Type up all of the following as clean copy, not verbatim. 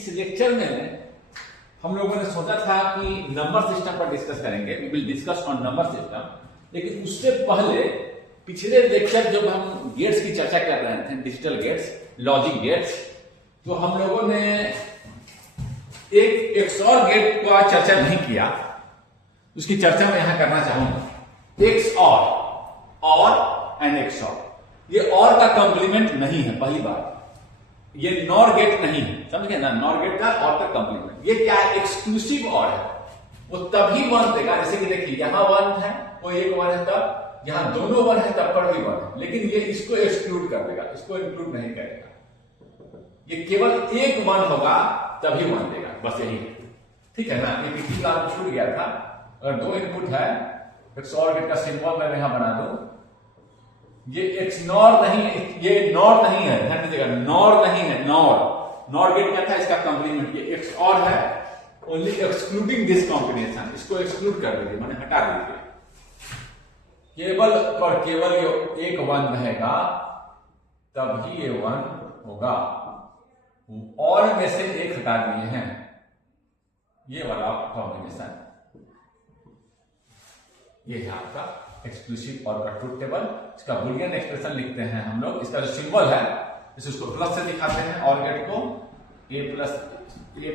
इस लेक्चर में हम लोगों ने सोचा था कि नंबर सिस्टम पर डिस्कस करेंगे, we will discuss on number system. लेकिन उससे पहले पिछले लेक्चर जब हम गेट्स की चर्चा कर रहे थे, डिजिटल गेट्स, लॉजिक गेट्स, तो हम लोगों ने एक XOR गेट का चर्चा नहीं किया, उसकी चर्चा मैं यहां करना चाहूंगा। XOR और एंड XOR, ये और का कंप्लीमेंट नहीं है। पहली बात, ये नॉर गेट नहीं है, समझ गए ना, नॉर गेट का और का कंप्लीमेंट। ये क्या है, एक्सक्लूसिव और है। वो तभी वन देगा, जैसे कि देखिए यहां वन है, कोई एक वन है तब, यहां दोनों वन है तब पर भी वन है, लेकिन ये इसको एक्सक्लूड कर देगा, इसको इंक्लूड नहीं करेगा। ये केवल एक वन होगा तभी वन देगा, बस यही है, ठीक है ना। ये पिछली बार छूट गया था। अगर दो इनपुट है, XOR गेट का सिंबल मैं यहां बना दूं, ये XNOR नहीं है, ये नॉर नहीं है, ध्यान दीजिएगा, नॉर नहीं है, नॉर गेट क्या था, इसका कंप्लीमेंट। ये XOR है, ओनली एक्सक्लूडिंग दिस कॉम्बिनेशन, इसको एक्सक्लूड कर दीजिए, मैंने हटा दीजिए। केवल और केवल ये एक वन रहेगा तभी ये वन होगा। और में से एक हटा दिए हैं, ये वाला कॉम्बिनेशन, ये है आपका एक्सक्लूसिव और का ट्रुथ टेबल। इसका बुलियन एक्सप्रेशन लिखते हैं हम लोग। इसका जो सिंबल है, इसको प्लस से दिखाते हैं, और गेट को a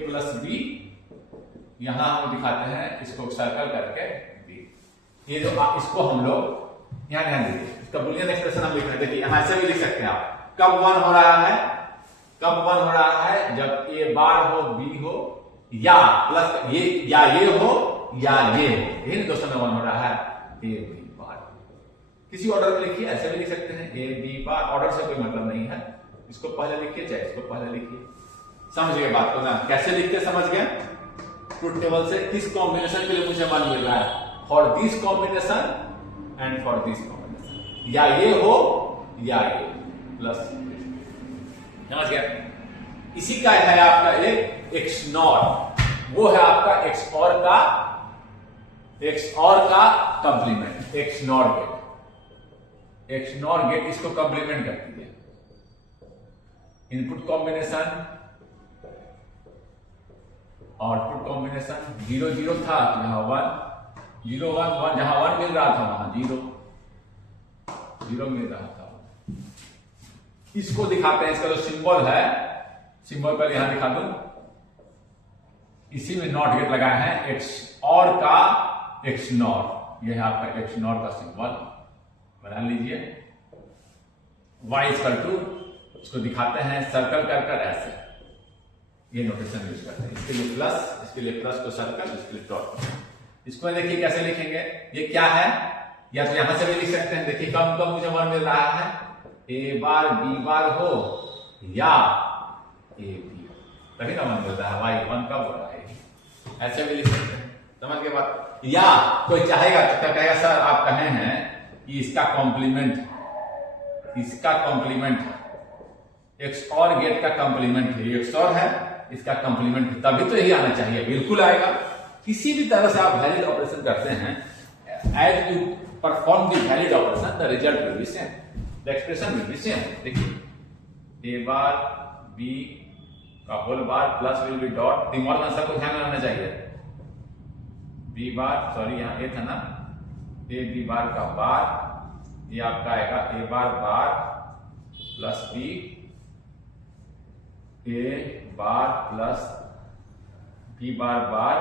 प्लस बी, यहां हम दिखाते हैं इसको सर्कल करके b। ये जो इसको हम लोग यहां ध्यान दीजिए, इसका बुलियन एक्सप्रेशन हम लिख रहे हैं। देखिए यहां ऐसे भी लिख सकते हैं आप, कब वन हो रहा है, कब वन हो रहा है, जब a बार हो, b हो, या प्लस ये, या ये हो या ये, यही दोस्तों में वन हो रहा है, a b बार। किसी ऑर्डर में लिखिए, ऐसे भी लिख सकते हैं a b बार, ऑर्डर से कोई मतलब नहीं है। इसको पहले लिखिए चाहे इसको पहले लिखिए, समझ गए बात को ना, कैसे लिखते समझ गए। ट्रुथ टेबल से किस कॉम्बिनेशन के लिए मुझे वन मिल रहा है, for this combination and for this combination, या ये हो या ये, प्लस, समझ गया। इसी का है आपका एक XNOR, वो है आपका XOR का कंप्लीमेंट, XNOR गेट इसको कंप्लीमेंट करती है। इनपुट कॉम्बिनेशन आउटपुट कॉम्बिनेशन, 0 0 था यहां 1 0 1 1, जहां 1 मिल रहा था वहां 0 0 मिल रहा था। इसको दिखाते हैं, इसका जो सिंबल है, सिंबल पर यहां दिखा दूं, इसी में नॉट गेट लगाए हैं, XOR का XNOR, यह है आपका XNOR का सिंबल, बना लीजिए। y इक्वल टू, इसको दिखाते हैं सर्कल कर ऐसे, ये नोटेशन यूज करते हैं। इसके लिए प्लस, इसके लिए प्लस को सर्कल, इसके लिए डॉट। इसको देखिए कैसे लिखेंगे, ये क्या है, या तो यहां से भी लिख सकते हैं। देखिए कम कम मुझे वन मिल रहा है, a बार b बार हो या a b, तभी ना वन मिलता है, y वन कब हो रहा है, ऐसे भी लिख सकते हैं, समझ के बात। या कोई चाहेगा तो क्या कहेगा, सर आप कहे हैं कि इसका कॉम्प्लीमेंट XOR गेट का कॉम्प्लीमेंट है, ये XOR है, इसका कॉम्प्लीमेंट है, तभी तो यही आना चाहिए, बिल्कुल आएगा। किसी भी तरह से आप वैलिड ऑपरेशन करते हैं, as you perform the valid operation, the result will be same, the expression will be same. देखिए a बार b का whole bar plus will be dot, दिमाग में सबको ध्यान में रखना चाहिए, b बार, सॉरी यहाँ a था ना, a b बार का बार, ये आपका आएगा a bar bar plus b, a bar plus b बार बार,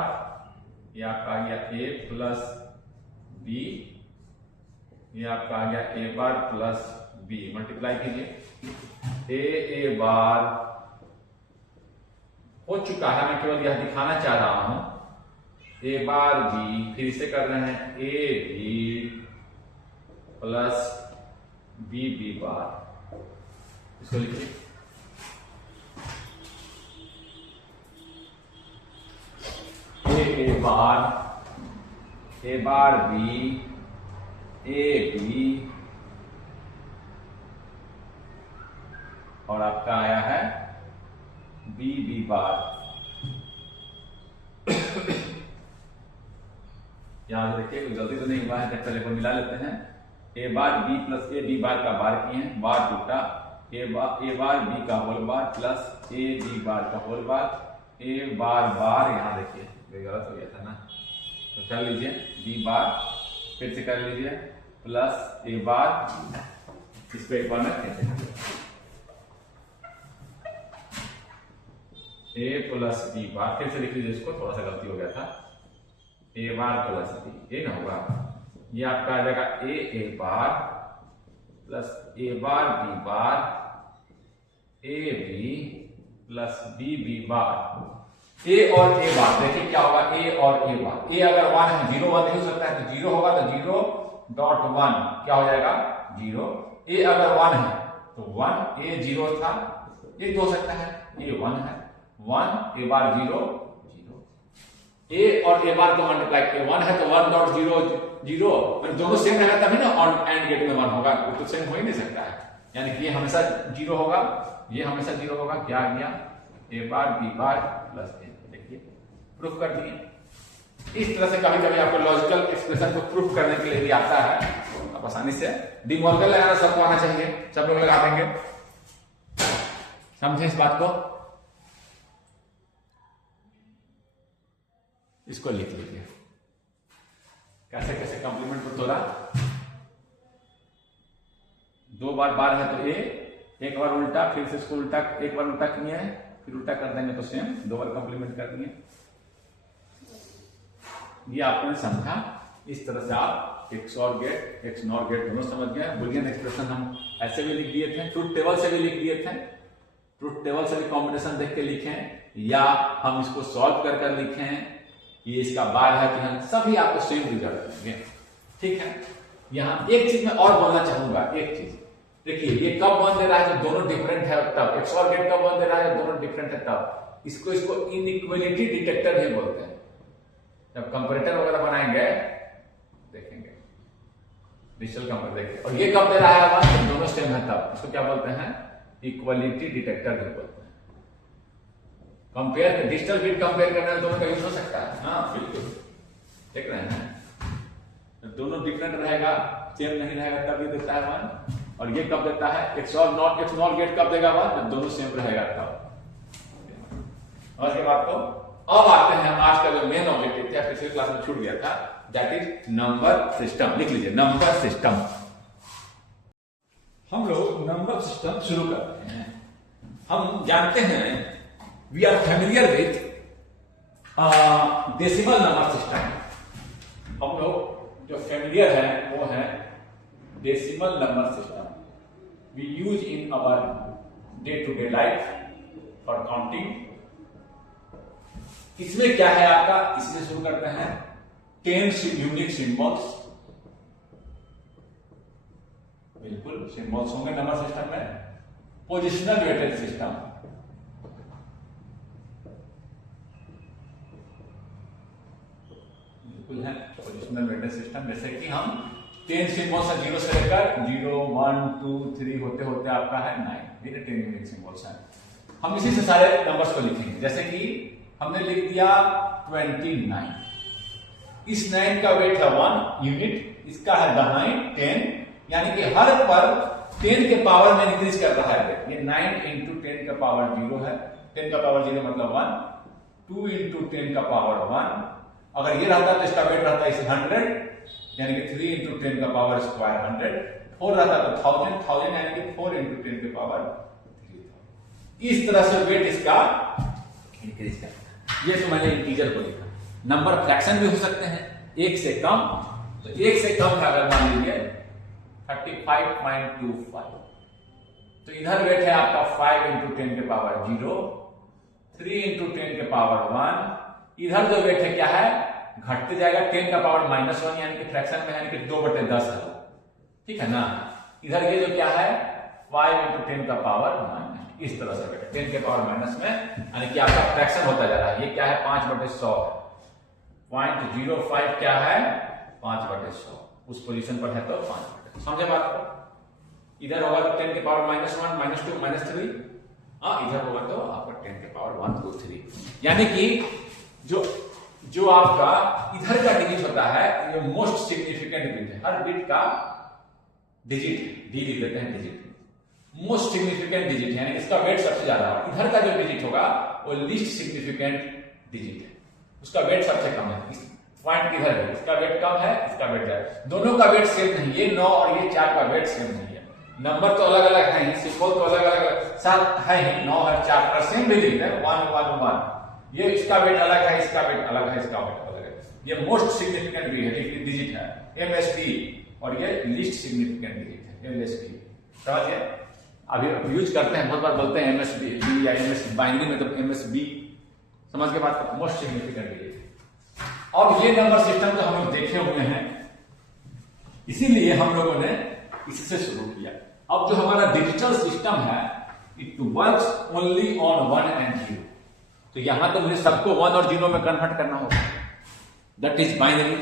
ये आपका आ गया a प्लस b, ये आपका आ गया a bar plus b, multiply कीजिए, a बार हो चुका है, मैं केवल यह दिखाना चाह रहा हूं, a बार b, फिर इसे कर रहे हैं a b प्लस b बार, इसको लिखिए a bar b, a b, और आपका आया है b बार। यहां से देखिए कोई गलती तो नहीं हुआ है, पहले को मिला लेते हैं, a bar b plus a b bar का बार किए हैं, बार टूटा, a बार b का whole bar plus a b bar का होल बार, ए बार बार, यहाँ देखिए गलत हो गया था ना, तो कर लीजिए बी बार, फिर से कर लीजिए प्लस ए बार, इसको एक बार में कैसे ए प्लस बी बार, फिर से लिख लीजिए इसको, थोड़ा सा गलती हो गया था, ए बार प्लस बी, ये ना होगा, ये आपका आ जाएगा A bar plus A bar B bar, A B plus B bar, A और ए बार, देखिए क्या होगा ए और ए बार, ए अगर 1 है, 0 1 नहीं हो सकता है, तो 0 होगा, तो 0.1 क्या हो जाएगा 0, ए अगर 1 है तो 1, ए 0 था, ये हो सकता है, ए 1 है, 1 ए बार 0 0, ए और ए बार को मल्टीप्लाई किया, 1 है तो 1.0 दोनों सेम रहेगा तभी ना ऑन एंड गेट में 1 होगा, वो तो सेम हो ही नहीं सकता है, यानी कि ये हमेशा 0 होगा, ये हमेशा 0 होगा, क्या आ गया ए बार बी बार प्लस ए, देखिए प्रूफ कर दिए। इस तरह से कभी कभी आपको लॉजिकल एक्सप्रेशन को प्रूफ करने के लिए भी आता है, आप आसानी से डी मॉर्गन लगाना सबको आना चाहिए, सब लोग लगा देंगे, समझे इस बात को, इसको लिख लीजिए कैसे कैसे कंप्लीमेंट को तोड़ा, 2 बार बार है तो ए, एक बार उल्टा, फिर से इसको उल्टा, एक बार उल्टा किए हैं, फिर उल्टा कर देंगे तो सेम, 2 बार कंप्लीमेंट कर दिए, ये आपने समझा। इस तरह से आप एक्स और गेट, एक्स नॉर गेट दोनों समझ गए। बुलियन एक्सप्रेशन हम ऐसे भी लिख दिए थे, ट्रुथ टेबल से भी लिख दिए थे, ट्रुथ टेबल से भी कॉम्बिनेशन देख के लिखें, या हम इसको सॉल्व कर कर लिखें, ये इसका बार है तो यहाँ सभी आपको सेम रिजल्ट देंगे, ठीक है। यहाँ एक चीज मैं और बोलना चाहूंगा, एक चीज देखिए, ये कब वन दे रहा है जब दोनों डिफरेंट है तब, एक्स और गेट कब वन दे रहा है जब दोनों डिफरेंट है तब, इसको इनइक्वालिटी डिटेक्टर भी बोलते हैं। जब कंपैरेटर वगैरह बनाएंगे देखेंगे, डिजिटल कंपैरेटर देखिए, और ये कब दे रहा है वन जब दोनों सेम है तब, इसको क्या बोलते हैं, इक्वालिटी डिटेक्टर भी बोलते हैं। कंपेयर, डिजिटल बिट कंपेयर करने में दोनों का यूज हो सकता है, हाँ बिल्कुल, देख रहे हैं, दोनों डिफरेंट रहेगा, सेम नहीं रहेगा तब ये देता है वन, और ये कब देता है, एक्स नॉट गेट कब देगा वन जब दोनों सेम रहेगा तब। और इसके बाद तो अब आते हैं आज का जो मेन ऑब्जेक्टिव था, पिछले क्लास में छूट गया था, दैट इज नंबर सिस्टम। लिख लीजिए नंबर सिस्टम। हम लोग नंबर सिस्टम शुरू करते हैं। हम जानते हैं, we are familiar with decimal number system. हम लोग जो फैमिलियर है वो है decimal number system. We use in our day to day life for counting. इसमें क्या है आपका, इसमें शुरू करते हैं 10 यूनिक सिंबल्स, बिल्कुल सिंबल्स होंगे नंबर सिस्टम में। पोजिशनल वेटेड सिस्टम, बिल्कुल है पोजिशनल वेटेड सिस्टम। जैसे कि हम 10 सिंबल्स है, 0 से लेकर 0 1 2 3 होते होते आपका है 9, ये 10 यूनिक सिंबल्स है। हम इसी से सारे नंबर्स को लिखेंगे। जैसे कि हमने लिख दिया 29, इस 9 का वेट है 1 यूनिट, इसका है 10, यानी कि हर पर 10 के पावर में इंक्रीज कर रहा है। ये 9 इंटू 10 का पावर 0 है, 10 का पावर 0 मतलब 1, 2 इंटू 10 का पावर 1, अगर ये रहता तो इसका वेट रहता है 100, यानी कि 3 इंटू 10 का पावर स्क्वायर 100, 4 रहता तो 1000 यानी कि 4 इंटू 10 के पावर 3000। इस तरह से वेट इसका इंक्रीज करता है। ये तो मैंने इंटीजर को लिखा। नंबर फ्रैक्शन भी हो सकते हैं, 1 से कम, तो 1 से कम का अगर मान लीजिए 35.25, तो इधर वेट है आपका 5 इंटू 10 के पावर 0, 3 इंटू 10 के पावर 1, इधर जो वेट है क्या है, घटते जाएगा 10 का पावर -1, यानी कि फ्रैक्शन में, यानी कि 2/10 है, ठीक है ना। इधर ये जो क्या है 5 इंटू 10 का पावर 9, इस तरह से बेटा 10 के पावर माइनस में, यानी कि आपका फ्रैक्शन होता जा रहा है। ये क्या है 5/100 है, 0.05 क्या है 5/100, उस पोजीशन पर है तो 5/100। समझे बात को। इधर होगा तो 10 के पावर -1 -2 -3, इधर होगा तो आपका 10 के पावर 1 2 3, यानी कि जो आपका इधर का डिजिट होता है ये मोस्ट सिग्निफिकेंट बिट है। हर बिट का डिजिट, डी देते हैं डिजिट, मोस्ट सिग्निफिकेंट डिजिट, यानी इसका वेट सबसे ज्यादा है। इधर का जो डिजिट होगा वो लिस्ट सिग्निफिकेंट डिजिट है, उसका वेट सबसे कम है। इस पॉइंट किधर है, इसका वेट कम है, इसका वेट ज्यादा, दोनों का वेट सेम नहीं, ये 9 और ये 4 का वेट सेम नहीं है। नंबर तो अलग अलग है ही, सिंबल तो अलग अलग साथ है ही, 9 और 4 का सेम डिजिट है 1 1 1। ये इसका वेट अलग है, इसका वेट अलग है, इसका वेट अलग है। ये मोस्ट सिग्निफिकेंट भी है डिजिट है MSB, और ये लिस्ट सिग्निफिकेंट डिजिट है LSB। समझिए, अभी यूज करते हैं, बहुत बार बोलते हैं MSB या MS बाइनरी में, तो MSB समझ के बाद मोस्ट सिग्निफिकेंट डिजिट। अब ये नंबर सिस्टम तो हम लोग देखे हुए हैं, इसीलिए हम लोगों ने इससे शुरू किया। अब जो हमारा डिजिटल सिस्टम है, it works only on 1 and 0। तो यहां तो मुझे सबको 1 और 0 में कन्वर्ट करना होगा, दैट इज बाइनरी,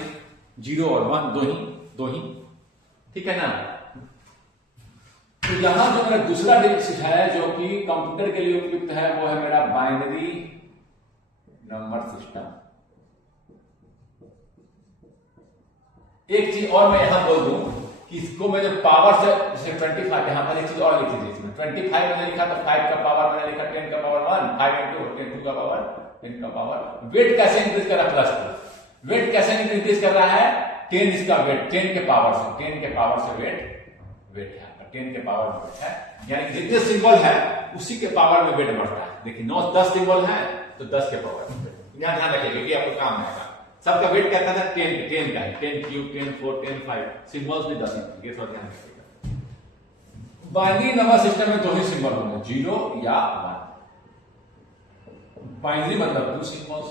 0 और 1 दो ही, ठीक है ना। तो यहां जो मेरा दूसरा डिजिट है जो कि कंप्यूटर के लिए उपयुक्त है, वो है मेरा बाइनरी नंबर सिस्टम। एक चीज और मैं यहां बोल दूं कि इसको मैं जो पावर से, जैसे 25, यहां पर एक चीज और लिखी थी इसमें, 25 मैंने लिखा तो 5 का पावर मैंने लिखा 10 का पावर 1, 5 into 10 2 का पावर 10 का पावर। वेट कैसे इंक्रीज कर रहा है, +2। वेट कैसे इंक्रीज कर रहा है, 10 इसका वेट, 10 के पावर से, 10 के पावर से वेट है, 10 के पावर में वेट है, यानी कि जितने सिंबल है उसी के पावर में वेट बढ़ता है। देखिए 9 10 सिंबल है तो 10 के पावर में वेट, यहां ध्यान रखिए क्योंकि आपको काम आएगा। सबका वेट कहता था 10 का है, 10 क्यूब, 10 4, 10 5, सिंबल्स भी 10 हैं, ये थोड़ा ध्यान रखिएगा। बाइनरी नंबर सिस्टम में 2 ही सिंबल होंगे, 0 या 1। बाइनरी मतलब 2 सिंबल्स।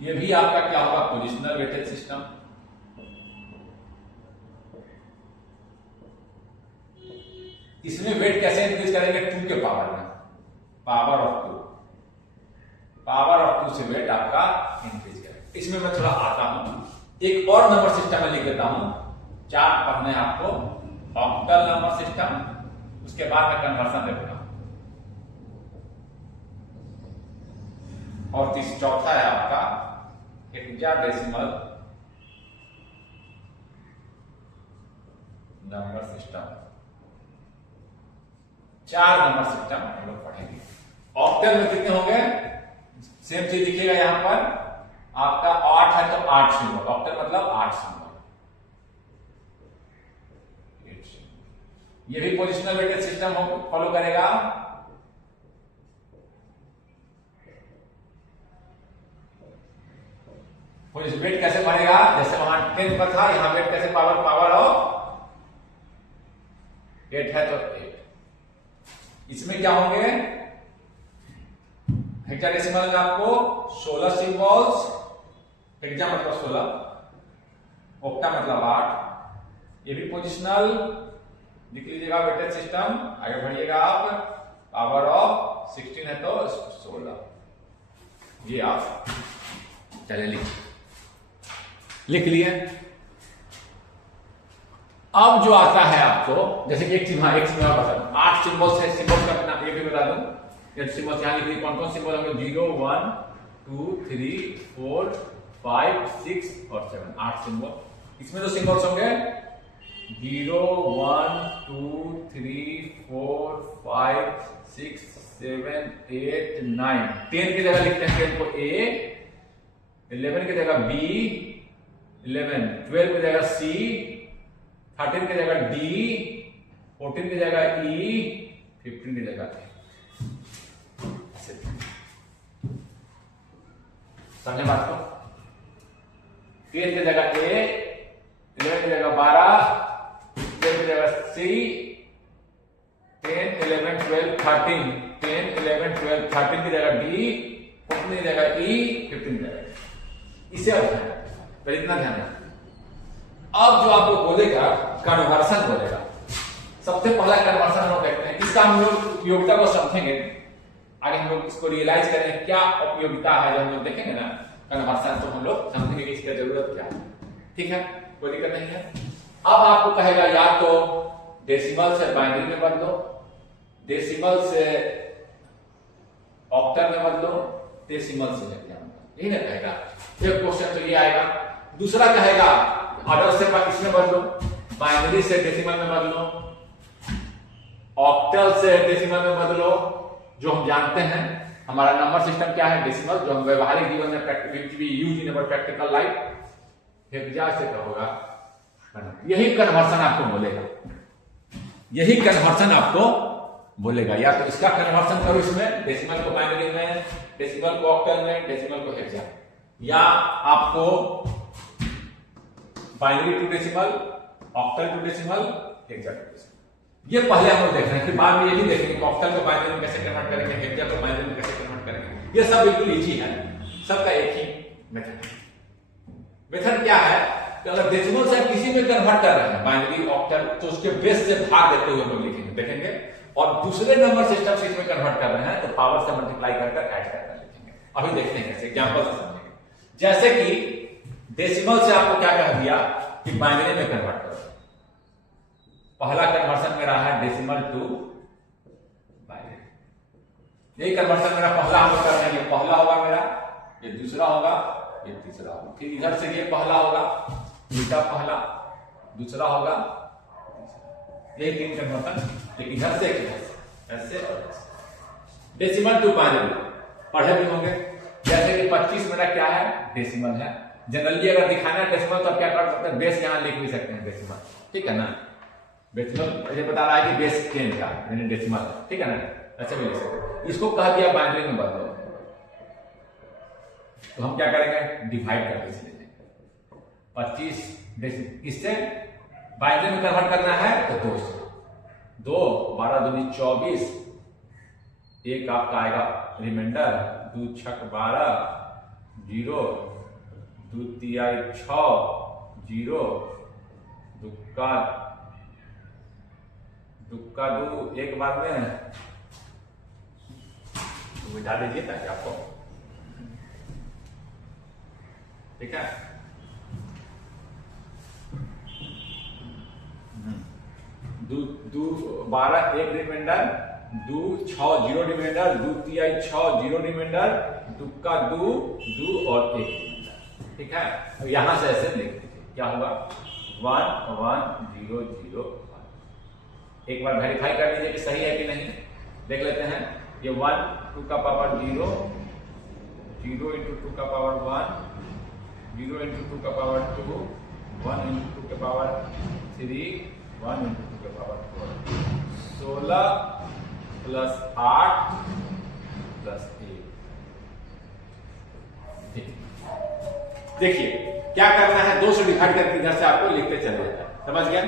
ये भी आपका क्या होगा, पोजिशनल वेटेड सिस्टम। इसमें वेट कैसे इंक्रीज करेंगे, 2 के पावर में, पावर ऑफ 2 से वेट आपका इंक्रीज करेगा। इसमें मैं थोड़ा आता हूं, एक और नंबर सिस्टम में लिख देता हूं, 4 पढ़ने आपको, ऑक्टल नंबर सिस्टम, उसके बाद मैं कन्वर्सन देखूंगा, और चौथा है आपका hexadecimal number system. 4 number system हम लोग पढ़ेंगे। ऑक्टल में कितने होंगे, सेम चीज दिखेगा यहां पर आपका 8 है तो 8 सिंबल, ऑक्टल मतलब 8 सिंबल। ये भी पोजिशनल वेटेड सिस्टम फॉलो करेगा। वेट कैसे बढ़ेगा, जैसे वहां 10 पर था, यहां वेट कैसे पावर ऑफ 8 है तो 8। इसमें क्या होंगे, हेक्साडेसिमल में आपको 16 सिंबल्स, हेक्सा मतलब 16, ऑक्टा मतलब 8। ये भी पोजिशनल, लिख लीजिएगा वेटेड सिस्टम। आगे बढ़िएगा आप, पावर ऑफ 16 है तो 16, ये आप चले लिख लिए। अब जो आता है आपको, जैसे एक चीज, हाँ एक चीज मैं बता दूं, 8 सिंबल्स है, सिंबल्स का अपना ये भी बता दूं, सिंबल्स यहां लिख लीजिए, कौन कौन सिंबल होंगे, 0 1 2 3 4 5 6 और 7, 8 सिंबल। इसमें जो सिंबल्स होंगे 0 1 2 3 4 5 6 7 8 9, 10 की जगह लिखते हैं 10 को A, 11 की जगह B, 11 12 की जगह C, 13 की जगह D, 14 की जगह E, 15 की जगह A। समझे बात को, 10 की जगह A, 11 की जगह 12, 12 की जगह C, 10 11 12 13, 10 11 12 13 की जगह D, 14 की जगह E, 15 की जगह। इसे अब ध्यान पर इतना ध्यान रखना। अब जो आपको बोलेगा कन्वर्सन बोलेगा, सबसे पहला कन्वर्सन हम लोग देखते हैं, इसका हम लोग उपयोगिता को समझेंगे, आगे हम लोग इसको रियलाइज करेंगे क्या उपयोगिता है, जब हम लोग देखेंगे ना कन्वर्सन तो हम लोग समझेंगे कि इसका जरूरत क्या है। ठीक है, कोई दिक्कत नहीं है। अब आपको कहेगा या तो डेसिमल से बाइनरी में बदलो, डेसिमल से ऑक्टल में बदलो, डेसिमल से हेक्साडेसिमल, यही ना कहेगा। एक क्वेश्चन तो ये आएगा। दूसरा कहेगा अदर से इसमें बदलो, बाइनरी से डेसिमल में बदलो, ऑक्टल से डेसिमल में बदलो, जो हम जानते हैं हमारा नंबर सिस्टम क्या है, डेसिमल, जो हम व्यवहारिक जीवन में use in our practical life, hexa से क्या होगा, यही कन्वर्सन आपको बोलेगा, यही कन्वर्सन आपको बोलेगा। या तो इसका कन्वर्सन करो इसमें, डेसिमल को बाइनरी में, डेसिमल को ऑक्टल में, डेसिमल को हेक्सा, या आपको binary to decimal, octal to decimal, hexa to decimal, ये पहले हम लोग देख रहे हैं। फिर बाद में ये भी देखेंगे कि ऑक्टल को बाइनरी में कैसे कन्वर्ट करेंगे, हेक्सा को बाइनरी में कैसे कन्वर्ट करेंगे। ये सब बिल्कुल इजी है, सबका एक ही मेथड। मेथड क्या है कि अगर डेसिमल से किसी में कन्वर्ट कर रहे हैं बाइनरी ऑक्टल, तो उसके बेस से भाग देते हुए हम लोग लिखेंगे, देखेंगे। और दूसरे नंबर सिस्टम से इसमें कन्वर्ट कर रहे हैं तो पावर से मल्टीप्लाई कर ऐड कर लिखेंगे। अभी देखते हैं कैसे, एग्जांपल से समझेंगे। जैसे कि डेसिमल से आपको क्या कह दिया कि बाइनरी में कन्वर्ट करो, पहला कन्वर्सन मेरा है डेसिमल टू बाइनरी, यही कन्वर्सन मेरा पहला हम लोग कर रहे हैं। ये पहला होगा मेरा, ये दूसरा होगा, ये तीसरा होगा, फिर इधर से ये पहला होगा, दूसरा पहला, दूसरा होगा, यही तीन कन्वर्सन, लेकिन इधर से ऐसे और ऐसे। डेसिमल टू बाइनरी पढ़े भी होंगे। जैसे कि 25 मेरा क्या है, डेसिमल है। जनरली अगर दिखाना है डेसिमल तो आप क्या कर सकते हैं, बेस यहां लिख भी सकते हैं डेसिमल, ठीक है ना। डेसिमल ये बता रहा है कि बेस 10 का यानी डेसिमल, ठीक है ना, ऐसे भी लिख सकते हैं। इसको कह दिया बाइनरी में बदलो, तो हम क्या करेंगे, डिवाइड करके चलेंगे। 25 किससे बाइनरी में कन्वर्ट करना है तो 2 से, 2 12 दूनी 24, एक आपका आएगा रिमाइंडर, 2 छक 12, 0, 2 तिहाई 6, 0, दुक्का 2 एक बार में मिटा दीजिए ताकि आपको, ठीक है। 2 12 एक रिमाइंडर, 2 6 0 रिमाइंडर, 2 तिहाई 6 0 रिमाइंडर, दुक्का 2 और 1 रिमाइंडर, ठीक है। तो यहां से ऐसे लिख दीजिए, क्या होगा 1 1 0 0 1। एक बार वेरीफाई कर लीजिए कि सही है कि नहीं, देख लेते हैं। ये 1 2 का पावर 0, 0 into 2 का पावर 1, 0 into 2 का पावर 2, 1 into 2 के पावर 3, 1 into 2 के पावर 4, 16 प्लस 8 प्लस 1। देखिए क्या करना है, 2 से डिवाइड करके इधर से आपको लिखते चले जाता है, समझ गया।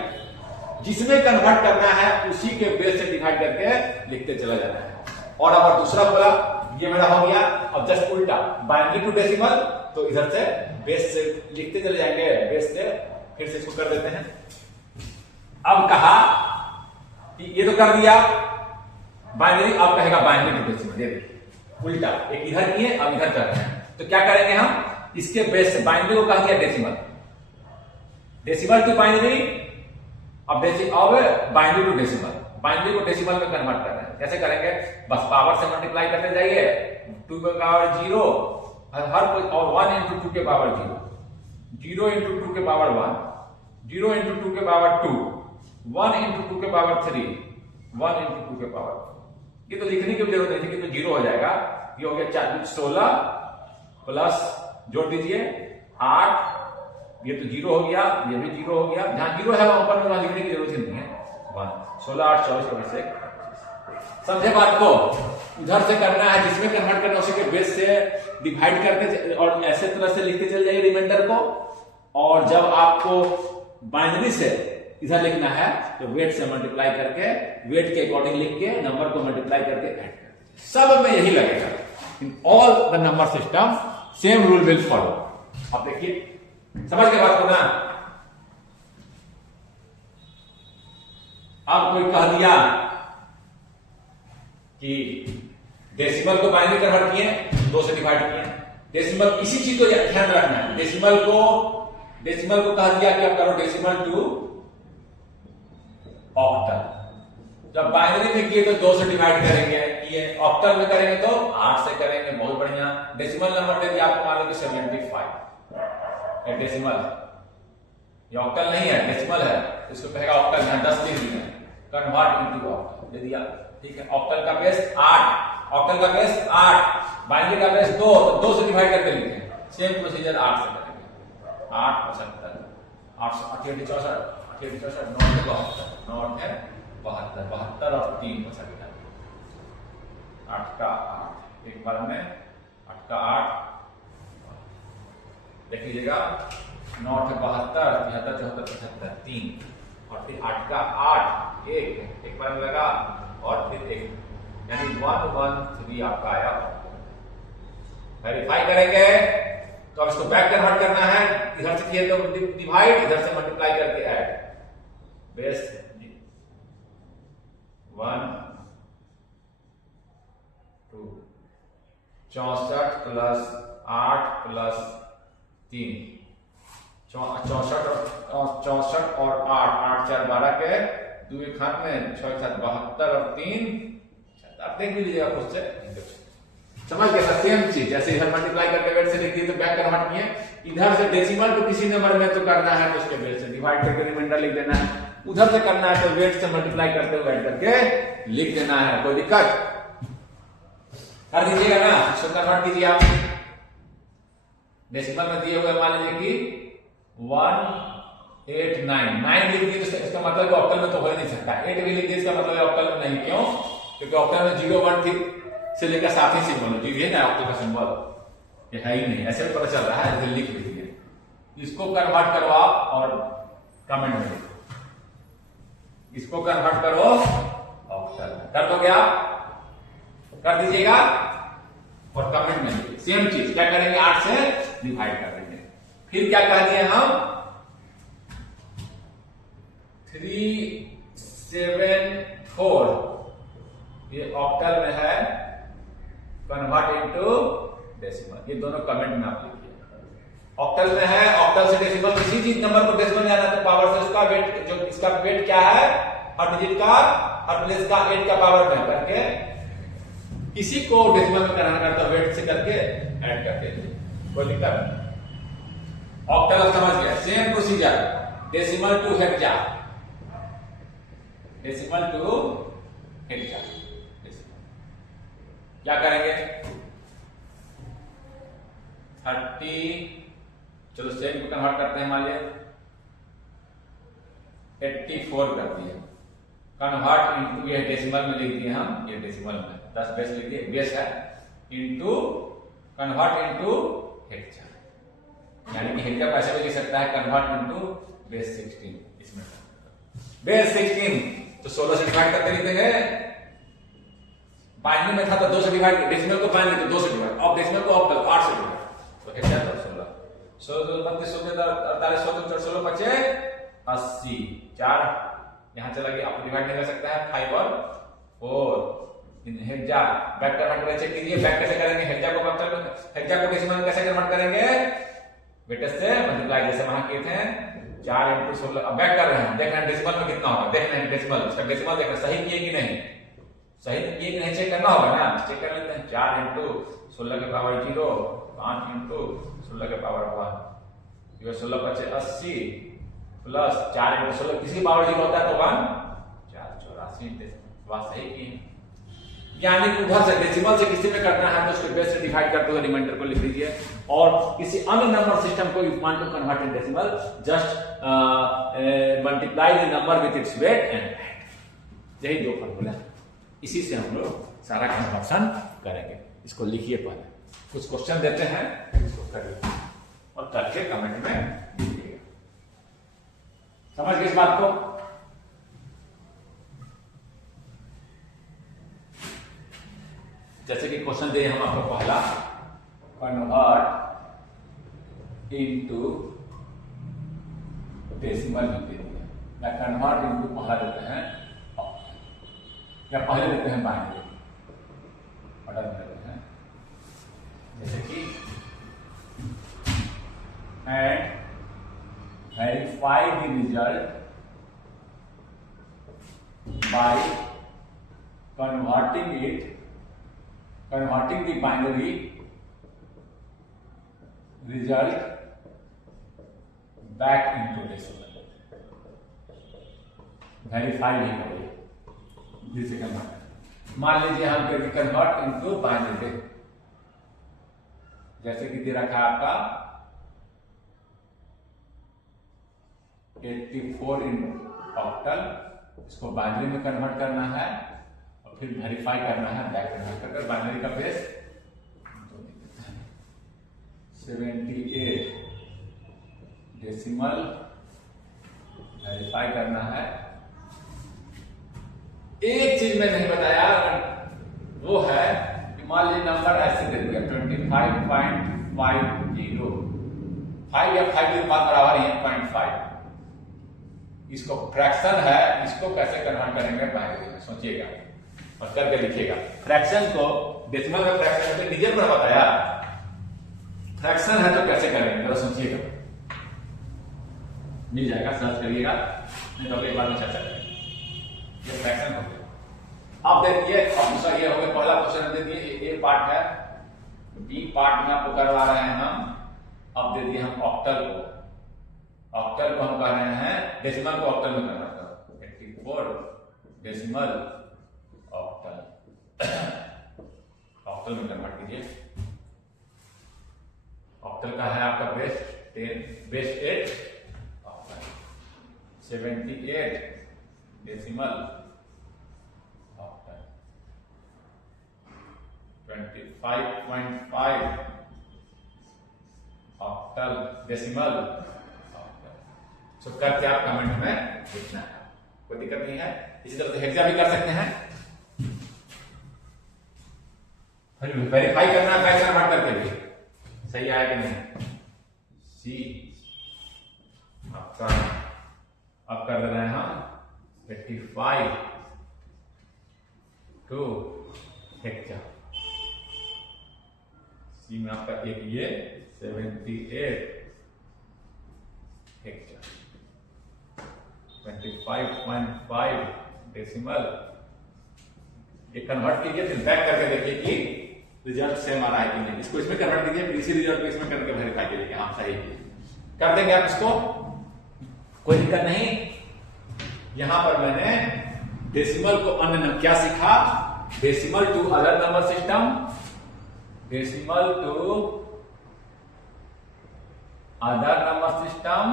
जिसमें कन्वर्ट करना है उसी के बेस से डिवाइड करके लिखते चला जाता है। और अगर दूसरा बोला, ये मेरा हो गया। अब जस्ट उल्टा, बाइनरी टू डेसिमल, तो इधर से बेस से लिखते चले जाएंगे, बेस से फिर से इसको कर देते हैं। अब कहा कि ये तो कर दिया बाइनरी, अब कहेगा बाइनरी टू डेसिमल, ये देखिए उल्टा, एक इधर किए अब इधर कर रहे हैं। तो क्या करेंगे हम, इसके बेस से बाइनरी को कह दिया डेसिमल, डेसिमल टू बाइनरी, अब बाइनरी टू डेसिमल, बाइनरी को डेसिमल में कन्वर्ट कर रहे हैं। कैसे करेंगे, बस पावर से मल्टीप्लाई करते जाइए, 2 के पावर 0 हर कोई, और 1 into 2 के पावर 0, 0 into 2 के पावर 1, 0 into 2 के पावर 2, 1 into 2 के पावर 3, 1 into 2 के पावर 4। ये तो लिखने की जरूरत नहीं थी कि तो 0 हो जाएगा। ये हो गया 16 प्लस जोड़ दीजिए 8, ये तो 0 हो गया, ये भी 0 हो गया, जहां 0 है वहां पर वहां लिखने की जरूरत ही नहीं है। 1 16 8 24 से समझे बात को। उधर से करना है, जिसमें कन्वर्ट करना उसी के बेस से डिवाइड करके और ऐसे तरह से लिखते चल जाइए रिमाइंडर को। और जब आपको बाइनरी से इधर लिखना है तो वेट से मल्टीप्लाई करके, वेट के अकॉर्डिंग लिख के नंबर को मल्टीप्लाई करके ऐड कर दीजिए। सब में यही लगेगा, in all the number system same rule will follow. आप देखिए समझ के बात को ना। अब कोई कह दिया कि डेसिमल को बाइनरी कन्वर्ट किए, 2 से डिवाइड किए। डेसिमल इसी चीज को ध्यान रखना है, डेसिमल को कह दिया कि आप करो डेसिमल टू ऑक्टल। जब बाइनरी में किए तो 2 से डिवाइड करेंगे, किए ऑक्टल में करेंगे तो 8 से करेंगे। बहुत बढ़िया। डेसिमल नंबर दे दिया आपको, मान लो कि 75 डेसिमल है, ये ऑक्टल नहीं है, डेसिमल है, इसको कहेगा ऑक्टल। यहां 10 लिख दिया, कन्वर्ट इनटू ऑक्टल दे दिया। ठीक है। ऑक्टल का बेस 8, ऑक्टल का बेस 8, बाइनरी का बेस 2, तो 2 से डिवाइड करके लिखें। सेम प्रोसीजर 8 से करेंगे। 8 75, 8 8 64, 8 64, 9 है 72, 9 है 72, 72 और 3 बचा गया। 8 का 8 एक बार में 8 का 8 देख लीजिएगा, 9 है 72, 73 74 75 3 और फिर 8 का 8 एक बार में लगा और फिर एक, यानी 113 आपका आया। वेरीफाई करेंगे तो अब इसको बैक कन्वर्ट करना है, इधर से किए तो डिवाइड, इधर से मल्टीप्लाई करके ऐड। बेस 1 2 64 प्लस 8 प्लस 3 64 और 8 8 4 12 के 2 एक हाथ में 6 7 72 और 3, आप देख लीजिएगा खुद से, समझ गए। सेम चीज जैसे इधर मल्टीप्लाई करके वेट से लिख दिए तो बैक कन्वर्ट किए, इधर से डेसिमल तो किसी नंबर में तो करना है तो उसके वेट से डिवाइड करके रिमाइंडर लिख देना है, उधर से करना है तो वेट से मल्टीप्लाई करते हुए ऐड करके लिख देना है। कोई दिक्कत कर दीजिएगा ना, इसको कन्वर्ट कीजिए आप। डेसिमल में दिए हुए मान लीजिए कि 189 9 लिख दिए, इसका मतलब ऑक्टल में तो हो ही नहीं सकता। 8 भी लिख दिए, इसका मतलब ऑक्टल में नहीं। क्यों? क्योंकि ऑक्टल में 0 1 थी से लेकर साथ ही सिंबल हो, जी ना ऑक्टल का सिंबल ये है ही नहीं, ऐसे भी पता चल रहा है, इसे लिख लीजिए। इसको कन्वर्ट करो आप और कमेंट में लिखो, इसको कन्वर्ट करो ऑक्टल में, कर दोगे आप, कर दीजिएगा और कमेंट में लिखिए। सेम चीज क्या करेंगे, 8 से डिवाइड कर देंगे। फिर क्या कह दिए हम, 374 ये ऑक्टल में है, कन्वर्ट इनटू डेसिमल। ये दोनों कमेंट में आप लिखिए। ऑक्टल में है, ऑक्टल से डेसिमल, किसी चीज नंबर को डेसिमल में आना तो पावर से उसका वेट, जो इसका वेट क्या है, हर डिजिट का हर प्लेस का 8 का पावर में करके किसी को डेसिमल में कराना करता वेट से करके ऐड करके, कोई दिक्कत। ऑक्टल समझ गया, same procedure, decimal to hexa, decimal to hexa. क्या करेंगे, 30, चलो सेम को कन्वर्ट करते हैं, मान लिया 84 कर दिए, कन्वर्ट इनटू, ये डेसिमल में लिख दिए हम, ये डेसिमल में 10 बेस लिख दिए, बेस है इनटू, कन्वर्ट इनटू हेक्सा, यानी कि हेक्सा पैसे में लिख सकता है, कन्वर्ट इनटू बेस 16। इसमें बेस 16 तो 16 से डिवाइड करके लिख देंगे। बाइनरी में था तो 2 से डिवाइड, डेसिमल को बाइनरी तो 2 से डिवाइड, और डेसिमल को ऑक्टल 8 से डिवाइड, तो हेक्सा तो 16 16 32 48 16 बचे 80, 4 यहां चला गया, आपको डिवाइड नहीं कर सकता है, 5 और 4 हेक्सा। बैक कन्वर्ट चेक कीजिए, बैक कैसे करेंगे, हेक्सा को ऑक्टल में, हेक्सा को डेसिमल में कैसे कन्वर्ट करेंगे, वेटेज से मल्टीप्लाई, जैसे वहां किए थे 4 × 16। अब बैक कर रहे हैं, देख रहे हैं डेसिमल में कितना होगा, देख रहे हैं डेसिमल, इसका डेसिमल देख रहे हैं सही किए कि नहीं, सही किए कि नहीं चेक करना होगा ना, चेक कर लेते हैं। 4 × 16 के पावर 0, 5 × 16 के पावर 1, ये 16 बचे 80 प्लस 4 × 16 किसी पावर 0 होता है तो 1 4 84, बात सही की। यानी कि उधर से डेसिमल से किसी में करना है तो उसके बेस से डिवाइड करते हुए रिमाइंडर को लिख दीजिए, और किसी अन्य नंबर सिस्टम को you want to convert in decimal, just multiply the number with its weight and add. यही 2 फॉर्मूला, इसी से हम लोग सारा कन्वर्शन करेंगे। इसको लिखिए, पहले कुछ क्वेश्चन देते हैं, इसको करिए और करके कमेंट में लिखिएगा। समझ गए इस बात को? जैसे कि क्वेश्चन दिए हम आपको पहला, कन्वर्ट इनटू डेसिमल लिख दिया, या कन्वर्ट इनटू पहला देते हैं, या पहले देते हैं बाइनरी, ऑर्डर में देते हैं, जैसे कि and verify the result by converting the binary result back into decimal। Verify नहीं करिए, जिसे करना है मान लीजिए हम करेंगे कन्वर्ट इनटू बाइनरी, जैसे कि दे रखा है आपका 84 इन ऑक्टल, इसको बाइनरी में कन्वर्ट करना है और फिर वेरीफाई करना है, बैक कन्वर्ट करके बाइनरी का बेस 78 डेसिमल वेरीफाई करना है। एक चीज में नहीं बताया, वो है कि मान लीजिए नंबर ऐसे दे दिया 25.50, 5 या 5 के बाद बराबर है 0.5, इसको फ्रैक्शन है, इसको कैसे कन्वर्ट करेंगे बाइनरी में, सोचिएगा और करके लिखिएगा। फ्रैक्शन को डेसिमल में फ्रैक्शन करके डिजिट में बताया, फ्रैक्शन है तो कैसे करेंगे जरा सोचिएगा, मिल जाएगा, सर्च करिएगा, नहीं तो एक बार में चर्चा करेंगे। ये फ्रैक्शन हो गया। अब देखिए दूसरा ये हो गया, पहला क्वेश्चन दे दिए, ए पार्ट है, बी पार्ट में आपको करवा रहे हैं हम। अब दे दिए हम ऑक्टल को, ऑक्टल को हम कह रहे हैं डेसिमल को ऑक्टल में कन्वर्ट करो, 84 डेसिमल ऑक्टल, ऑक्टल में कन्वर्ट कीजिए। ऑक्टल का है आपका base 10, base 8 octal, 78 decimal octal, 25.5 octal decimal octal. सो करके आप कमेंट में लिखना है, कोई दिक्कत नहीं है। इसी तरह से हेक्सा भी कर सकते हैं, फिर वेरीफाई करना है बैक कन्वर्ट करके भी सही आया कि नहीं। सी आपका अब कर रहे हैं हम 85 टू हेक्सा, सी में आपका एक ये 78 हेक्सा, 25.5 डेसिमल, ये कन्वर्ट कीजिए, फिर बैक करके देखिए कि रिजल्ट सेम आ रहा है कि नहीं। इसको इसमें कन्वर्ट कीजिए, फिर इसी रिजल्ट को इसमें करके वेरीफाई कीजिए, हाँ सही कर देंगे आप इसको, कोई दिक्कत नहीं। यहां पर मैंने डेसिमल को अन्य नंबर क्या सीखा, decimal to other number system, decimal to other number system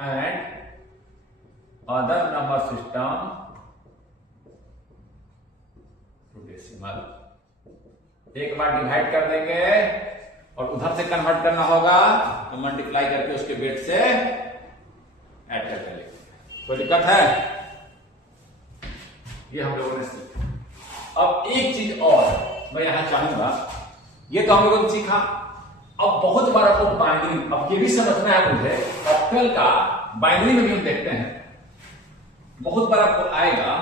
and other number system to decimal. एक बार डिवाइड कर देंगे और उधर से कन्वर्ट करना होगा तो मल्टीप्लाई करके उसके वेट से ऐड करके लेंगे, कोई दिक्कत है। ये हम लोगों ने सीखा। अब एक चीज और मैं यहां चाहूंगा, ये तो हम लोगों ने सीखा, अब बहुत बार आपको बाइनरी, अब ये भी समझना है मुझे, ऑक्टल का बाइनरी में भी हम देखते हैं, बहुत बार आपको आएगा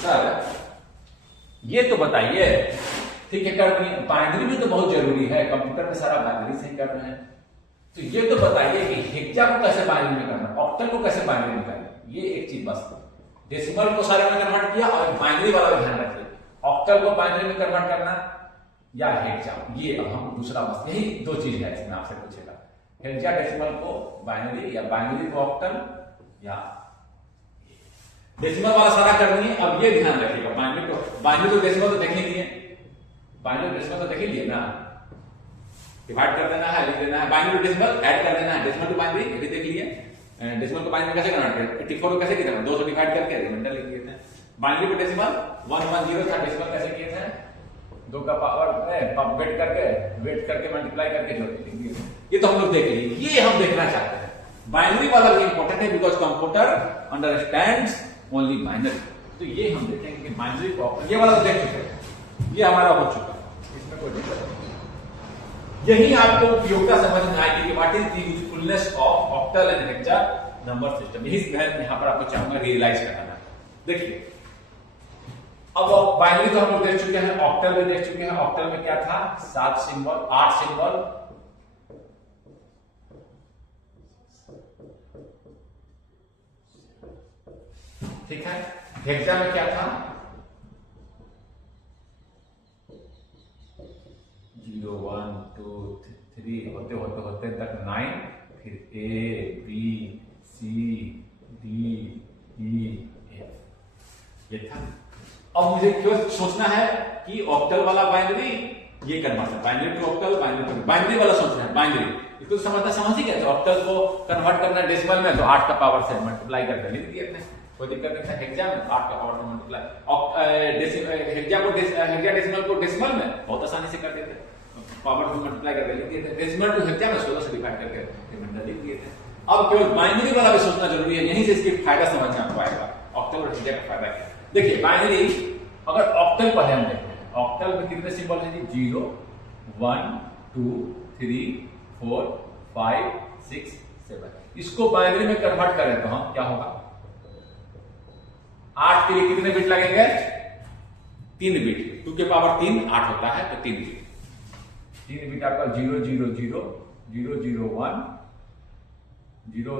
सर ये तो बताइए, ठीक है कर दिए, बाइनरी भी तो बहुत जरूरी है, कंप्यूटर में सारा बाइनरी से ही कर रहे हैं, तो ये तो बताइए कि हेक्सा को कैसे बाइनरी में करना, ऑक्टल को कैसे बाइनरी में करना, ये एक चीज बस। डेसिमल को सारे में कन्वर्ट किया और बाइनरी वाला भी ध्यान रखिए, ऑक्टल को बाइनरी में कन्वर्ट करना या हेक्सा, ये अब हम दूसरा बस, यही दो चीज है इसमें आपसे पूछेगा, हेक्सा डेसिमल को बाइनरी या बाइनरी को ऑक्टल या डेसिमल वाला सारा कर दिए। अब ये ध्यान रखिएगा, बाइनरी तो डेसिमल तो देख ही लिए, बाइनरी डेसिमल तो देख ही लिए ना, डिवाइड कर देना है, लिख देना है, बाइनरी डेसिमल ऐड कर देना है, डेसिमल टू बाइनरी ये भी देख लिए, डेसिमल को बाइनरी कैसे कन्वर्ट करें, 84 को कैसे किया था 2 से डिवाइड करके रिमाइंडर लिख दिए थे, बाइनरी को डेसिमल 110 था, डेसिमल कैसे किए थे 2 का पावर वेट करके मल्टीप्लाई करके जोड़ के लिख दिए। ये तो हम लोग देख लिए, ये हम देखना चाहते हैं, बाइनरी वाला भी इंपॉर्टेंट है because computer understands only binary, तो ये हम देखेंगे कि बाइनरी को, ये वाला तो देख चुके हैं, ये हमारा हो चुका है, इसमें कोई दिक्कत नहीं। यही आपको उपयोगिता समझ में आएगी कि what is the usefulness of octal and hexa number system, यही यहां पर आपको चाहूंगा रियलाइज कराना। देखिए अब बाइनरी तो हम लोग देख चुके हैं, ऑक्टल भी देख चुके हैं, ऑक्टल में क्या था 7 सिंबल 8 सिंबल, ठीक है। हेक्सा में क्या था 0 1 2 3 होते होते होते तक 9, फिर A B C D E F, ये था। अब मुझे क्यों सोचना है कि ऑक्टल वाला बाइनरी ये करना है, बाइनरी टू ऑक्टल, बाइनरी वाला सोचना है, बाइनरी इसको समझ ही गया। तो ऑक्टल को कन्वर्ट करना है डेसिमल में, तो 8 का पावर से मल्टीप्लाई करके लिख दिए अपने, कोई दिक्कत नहीं था। हेक्सा में 8 का पावर से मल्टीप्लाई, हेक्सा डेसिमल को डेसिमल में बहुत आसानी से कर देते, पावर से मल्टीप्लाई करके लिख दिए थे। डेसिमल टू हेक्सा में 16 से डिवाइड करके रिमाइंडर लिख दिए थे। अब केवल बाइनरी वाला भी सोचना जरूरी है, यहीं से इसकी फायदा समझ में आपको आएगा, ऑक्टल और हेक्सा का फायदा क्या। देखिए बाइनरी, अगर ऑक्टल पर हम देखते हैं, ऑक्टल में कितने सिंबल हैं जी? 0 1 2 3 4 5 6 7। इसको बाइनरी में कन्वर्ट करें तो हम क्या होगा? 8 के लिए कितने बिट लगेंगे? 3 बिट। 2 के पावर 3 8 होता है, तो 3 बिट। 3 बिट आपका 0 0 0 0 0 1 0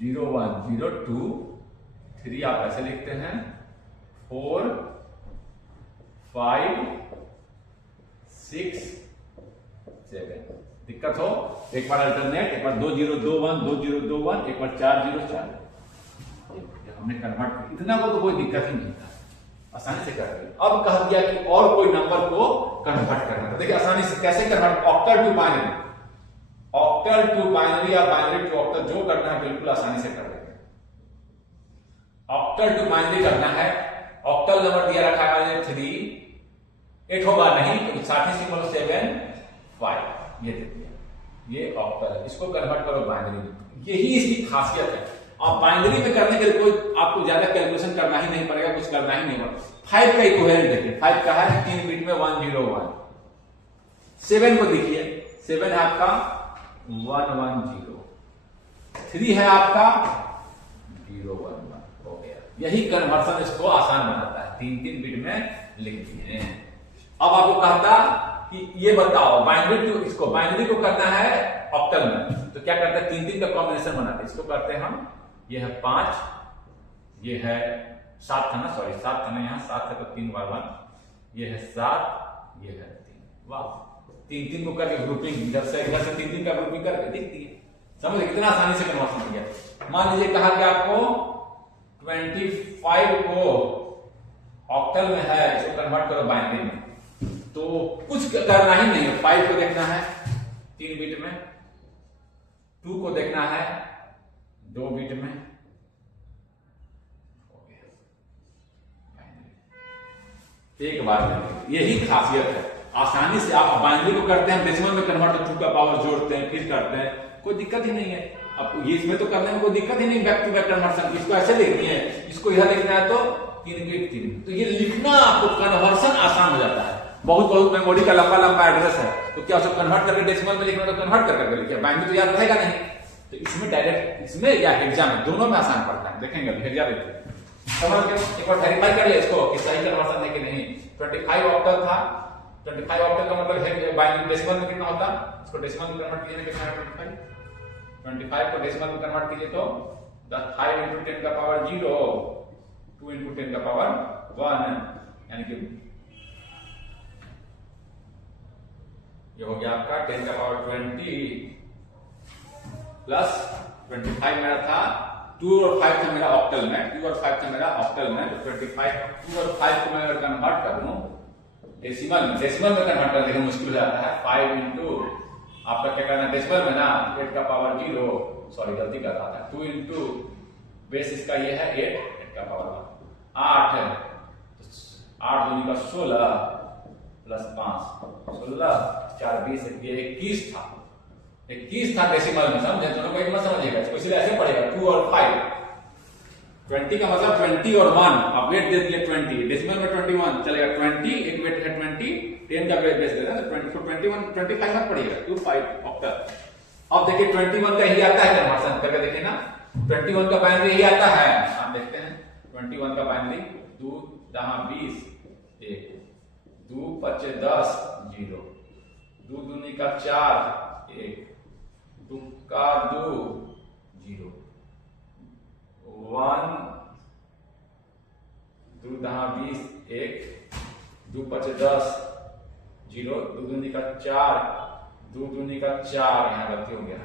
0 1 0 2 3 आप ऐसे लिखते हैं, 4 5 6 7। दिक्कत हो एक बार अल्टरनेट, एक बार 2 0 2 1 2 0 2 1, एक बार 4 0 4। हमने कन्वर्ट कर, इतना को तो कोई दिक्कत ही नहीं था, आसानी से कर दिया। अब कह दिया कि और कोई नंबर को कन्वर्ट करना था। देखिए आसानी से कैसे convert, octal to binary, octal to binary या बाइनरी टू ऑक्टल, जो करना है बिल्कुल आसानी से कर देंगे। ऑक्टल टू बाइनरी करना है, ऑक्टल नंबर दिया रखा है 3 8 होगा नहीं, तो साथ ही सिंबल 7 5 ये दे दिया, ये ऑक्टल है। इसको कन्वर्ट करो बाइनरी में, यही इसकी खासियत है। आप बाइनरी में करने के लिए कोई आपको ज्यादा कैलकुलेशन करना ही नहीं पड़ेगा, कुछ करना ही नहीं पड़ेगा। 5 का इक्विवेलेंट देखिए, 5 का है 3 बिट में 1 0 1। 7 को देखिए, 7 है आपका 1 1 0, 3 है आपका 0 1 1, हो गया। यही कन्वर्सन इसको आसान बनाता है, 3 बिट में लिख दिए। अब आपको कहता कि ये बताओ बाइनरी टू, इसको बाइनरी को करना है ऑक्टल में, तो क्या करते हैं? 3 का कॉम्बिनेशन बनाते हैं। इसको करते हैं हम, ये है 5, ये है 7 था ना, सॉरी 7 था ना, यहाँ 7 है तो 3 बार 1, ये है 7, ये है 3। वाह, 3 को करके ग्रुपिंग, इधर से 3 का ग्रुपिंग करके दिखती है। समझ कितना आसानी से कन्वर्सन हो गया। मान लीजिए कहा कि आपको 25 को ऑक्टल में है, इसको कन्वर्ट करो बाइनरी में, तो कुछ करना ही नहीं है। 5 को देखना है 3 बिट में, 2 को देखना है 2 बिट में, हो गया एक बार में। यही खासियत है, आसानी से आप बाइनरी को करते हैं, डेसिमल में कन्वर्ट, 2 का पावर जोड़ते हैं, फिर करते हैं, कोई दिक्कत ही नहीं है। अब ये इसमें तो करने में कोई दिक्कत ही नहीं, बैक टू बैक कन्वर्सन। इसको ऐसे लिखनी है, इसको इधर लिखना है तो 3 बिट 3, तो ये लिखना आपको कन्वर्सन आसान हो जाता है। बहुत मेमोरी का लंबा एड्रेस है, तो क्या उसको कन्वर्ट करके डेसिमल में लिखना, तो कन्वर्ट करके लिखिए, बाइनरी तो याद रहेगा नहीं। तो इसमें डायरेक्ट, इसमें या हेक्सा में, दोनों में आसान पड़ता है। देखेंगे हेक्सा देखिए, समझ गए? एक बार वेरीफाई कर ले इसको कि सही कन्वर्सन है कि नहीं। 25 ऑक्टल था, 25 ऑक्टल का मतलब है बाइनरी डेसिमल में कितना होता, इसको डेसिमल में कन्वर्ट कीजिए, कितना है 25 को डेसिमल में कन्वर्ट कीजिए तो 5 × 10 का पावर 0, 2 × 10 का पावर 1, यानी कि ये हो गया आपका 10 का पावर 20 प्लस 25 मेरा था, 2 और 5 था मेरा ऑक्टल में, 2 और 5 था मेरा ऑक्टल में, तो 25 2 और 5 को मैं अगर कन्वर्ट कर दूं डेसिमल में, कन्वर्ट करने के मुश्किल हो जाता है। 5 इंटू आपका क्या करना है डेसिमल में ना, 8 का पावर 0, सॉरी गलती कर रहा था, 2 इंटू बेस इसका ये है 8 का पावर 8 है, 8 दूनी का 16 प्लस 5 16 4 20, ये 21 था डेसिमल में। समझे? दोनों को एक मत समझिएगा, इसलिए ऐसे पड़ेगा 2 और 5। 20 का मतलब 20 और 1, अब वेट दे दिए 20, डेसिमल में 21 चलेगा, 20 एक वेट है 20, 10 का वेट बेस देना, तो 21 25 मत पड़ेगा, 2 5 ऑक्टल। अब देखिए 21 का ही आता है कन्वर्सन करके देखिए ना, 21 का बाइनरी ही आता है। आप देखते हैं 21 का बाइनरी 2 दहा 20 1, 2 5 10 0, 2 दूनी का 4 1, 2 का 2 0, 1 2 दहा 20 1, 2 5 10 0, 2 दूनी का 4, 2 दूनी का 4, यहाँ गलती हो गया,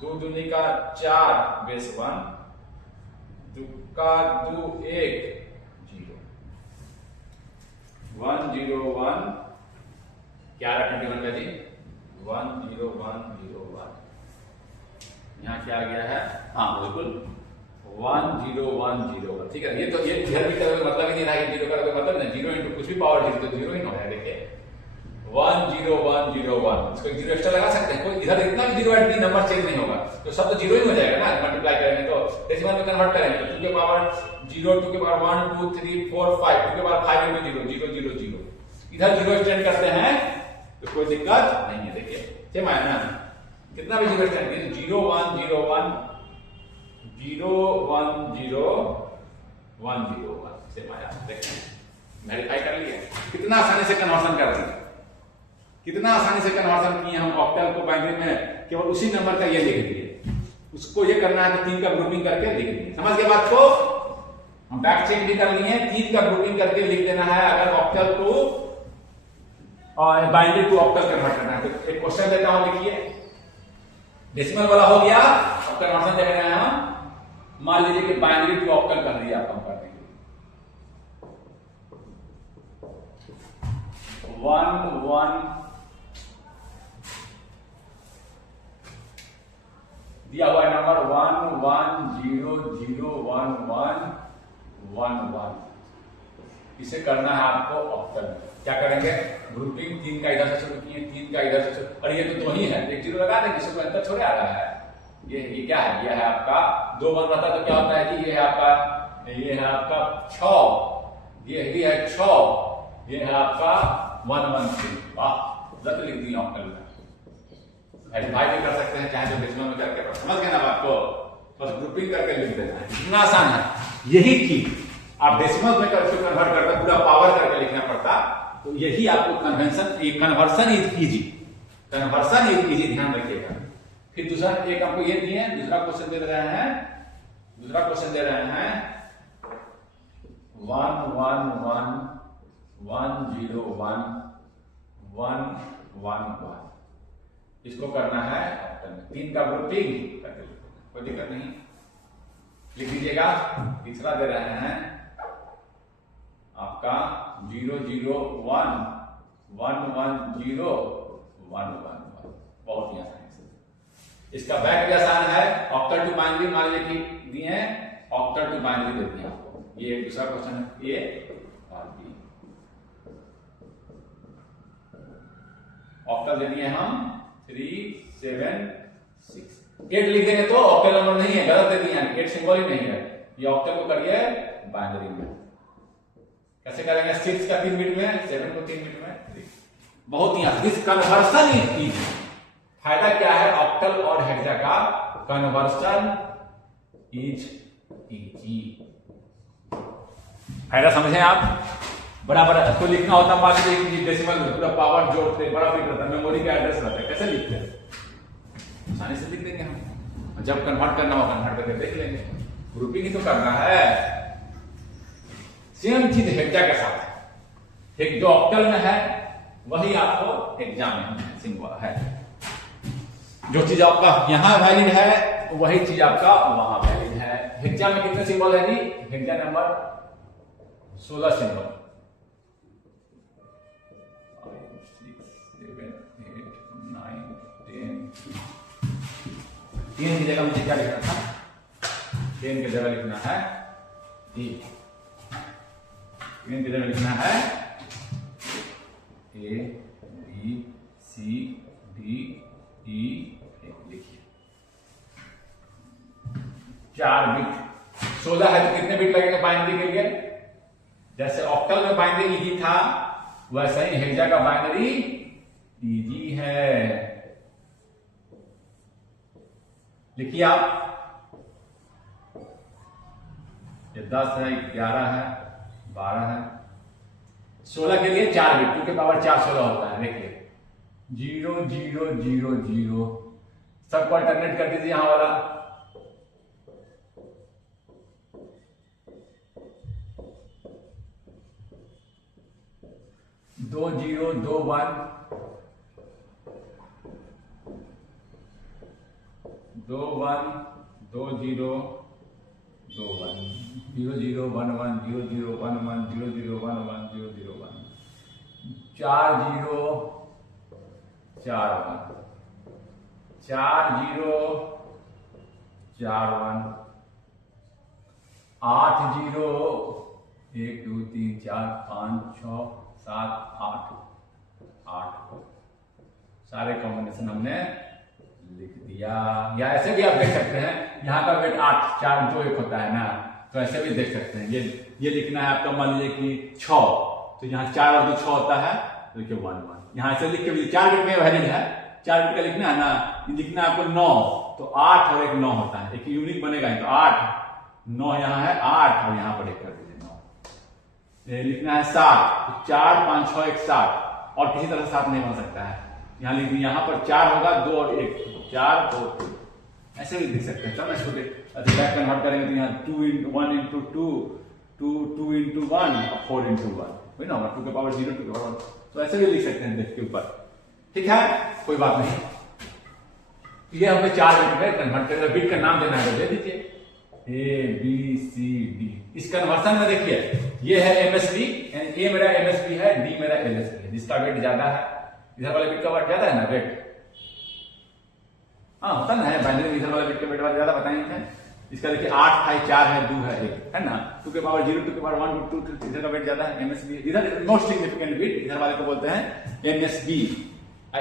2 दूनी का 4 बेस 1, तुक्का दो एक 0 1 0 1 क्या रहा 21 का जी 1 0 1 0 1 यहाँ क्या आ गया है हाँ बिल्कुल 1 0 1 0 ठीक है। ये तो ये इधर भी का मतलब ही नहीं रहा है, 0 का कोई मतलब नहीं, 0 इंटू कुछ भी पावर 0 तो 0 ही हो जाएगा। देखिए 1 0 1 0 1 इसको 0 एक्स्ट्रा लगा सकते हैं, कोई इधर इतना भी 0 ऐड भी नंबर चेंज नहीं होगा, तो सब तो 0 ही हो जाएगा ना मल्टीप्लाई करेंगे तो डेसिमल में कन्वर्ट करेंगे तो 2 के पावर 0 2 के पावर 1 2 3 4 5 2 के पावर 5 में 0 0 0 0 इधर 0 एक्सटेंड करते हैं तो कोई दिक्कत नहीं है। देखिए सेम आया ना, कितना भी 0 एक्सटेंड किए 0 1 0 1 0 1 0 1 0 1 सेम आया। देखिए वेरीफाई कर लिया, कितना आसानी से कन्वर्शन कर दिया, कितना आसानी से कन्वर्शन किए हम ऑक्टल को बाइनरी में, केवल उसी नंबर का ये लिख दिए, उसको ये करना है तो 3 का ग्रुपिंग करके लिख दिए। समझ गए बात को, हम बैक चेक भी कर लिए, 3 का ग्रुपिंग करके लिख देना है अगर ऑक्टल को और बाइनरी टू ऑक्टल कन्वर्ट करना है। तो एक क्वेश्चन देता हूं, लिखिए डेसिमल वाला हो गया, अब कन्वर्शन देख रहे हैं हम, मान लीजिए कि बाइनरी टू ऑक्टल कर दिया आप, हम कर देंगे 1 1 दिया हुआ नंबर 1 1 0 0 1 1 1 1 इसे करना है आपको ऑक्टल में। क्या करेंगे, ग्रुपिंग 3 का इधर से शुरू किए, 3 का इधर से शुरू, और ये तो 2 ही है, एक 0 लगा देंगे, इसको अंतर थोड़े आ रहा है। ये क्या है, ये है आपका 2 1 रहता तो क्या होता है जी, ये है आपका 6, ये है 6, ये है आपका 1 1 3। वाह जल्द लिख दिया ऑक्टल में, वेरीफाई भी कर सकते हैं चाहे तो डेसिमल में करके। समझ गए ना बात को, बस ग्रुपिंग करके लिख देना है, इतना आसान है। यही चीज आप डेसिमल में करके कन्वर्ट करते पूरा पावर करके लिखना पड़ता, तो यही आपको conversion is easy, conversion is easy, ध्यान रखिएगा। फिर दूसरा एक आपको ये दिए, दूसरा क्वेश्चन दे रहे हैं 1 1 1 1 0 1 1 1 1 इसको करना है ऑक्टल में, 3 का ग्रुपिंग करके कोई दिक्कत नहीं, लिख दीजिएगा। तीसरा दे रहे हैं आपका 0 0 1 1 1 0 1 1 1, बहुत ही आसान है। इसका बैक भी आसान है, ऑक्टल टू बाइनरी मान लीजिए कि दिए हैं, ऑक्टल टू बाइनरी देते हैं आपको। ये दूसरा क्वेश्चन है, ए और बी, ऑक्टल दे दिए हम 3 7 6 8 लिख देंगे तो ऑक्टल नंबर नहीं है, गलत दे दिए, 8 सिंबल ही नहीं है। ये ऑक्टल को करिए बाइनरी में, कैसे करेंगे, 6 का 3 बिट में, 7 को 3 बिट में 3, बहुत ही आसान। This conversion is easy. फायदा क्या है ऑक्टल और हेक्सा का, कन्वर्सन इज इजी, फायदा समझे आप। बराबर तो लिखना होता, मान लीजिए डेसिमल में पूरा पावर जोड़ते, बड़ा फिट रहता, मेमोरी का एड्रेस रहता है, कैसे लिखते हैं, आसानी से लिख देंगे हम। जब कन्वर्ट करना हो कन्वर्ट करके देख लेंगे, ग्रुपिंग ही तो करना है। सेम चीज हेक्सा के साथ है, जो ऑक्टल में है वही आपको हेक्सा में सिंबल है, जो चीज आपका यहां वैलिड है वही चीज आपका वहां वैलिड है। हेक्सा में कितने सिंबल है जी, हेक्सा नंबर 16 सिंबल, 6 7 8 9 10, 3 की जगह मुझे क्या लिखना था, 10 की जगह लिखना है डी, 3 की जगह लिखना है A B C D E, लिखिए 4 बिट, 16 है तो कितने बिट लगेंगे बाइनरी के लिए, जैसे ऑक्टल में बाइनरी इजी था वैसे ही हेक्सा का बाइनरी इजी है। लिखिए आप, ये 10 है, 11 है, 12 है, 16 के लिए 4 बिट, 2 के पावर 4 16 होता है। देखिए 0 0 0 0 सबको अल्टरनेट कर दीजिए, यहां वाला 2 0 2 1 2 1 2 0 2 1 0 0 1 1 0 0 1 1 0 0 1 1 0 0 1 4 0 4 1 4 0 4 1 8 0 1 2 3 4 5 6 7 8 8 सारे कॉम्बिनेशन हमने लिख दिया। या ऐसे भी आप देख सकते हैं, यहाँ का वेट 8 4 2 1 होता है ना, तो ऐसे भी देख सकते हैं। ये लिखना है आपका, मान लीजिए कि 6, तो यहाँ 4 और 2 6 होता है, तो देखिए 1 1 यहाँ ऐसे लिख के भी 4 बिट में वैलिड है, 4 बिट का लिखना है ना, लिखना है आपको 9, तो 8 और 1 9 होता है, एक यूनिक बनेगा। तो 8 9 यहाँ है 8 और यहाँ पर एक कर दीजिए 9। लिखना है 7, तो 4 5 6 1 7, और किसी तरह 7 नहीं बन सकता है। यहाँ लिख दिया, यहाँ पर 4 होगा 2 और 1 4 2 3, ऐसे भी लिख सकते हैं। चलो इसको बैक कन्वर्ट करेंगे तो यहाँ 1 into 2 2 into 1 और 4 into 1 वही ना होगा, 2 के पावर 0 2 के पावर 1, तो ऐसे भी लिख सकते हैं देख के ऊपर। ठीक है, कोई बात नहीं। ये हमें 4 बिट में कन्वर्ट करेंगे, बिट का नाम देना है तो दे दीजिए ABCD। इस कन्वर्सन में देखिए ये है MSB, ए मेरा MSB है, डी मेरा LSB है, जिसका वेट ज्यादा है, इधर वाले बिट का वेट ज्यादा है ना, वेट हाँ होता ना है बाइनरी में, इधर वाले बिट का वेट ज्यादा बताएंगे थे। इसका देखिए 8 5 4 है 2 है 1 है ना, 2 के पावर 0 2 के पावर 1 2 2, इधर का वेट ज्यादा है MSB, इधर मोस्ट सिग्निफिकेंट बिट, इधर वाले को बोलते हैं MSB,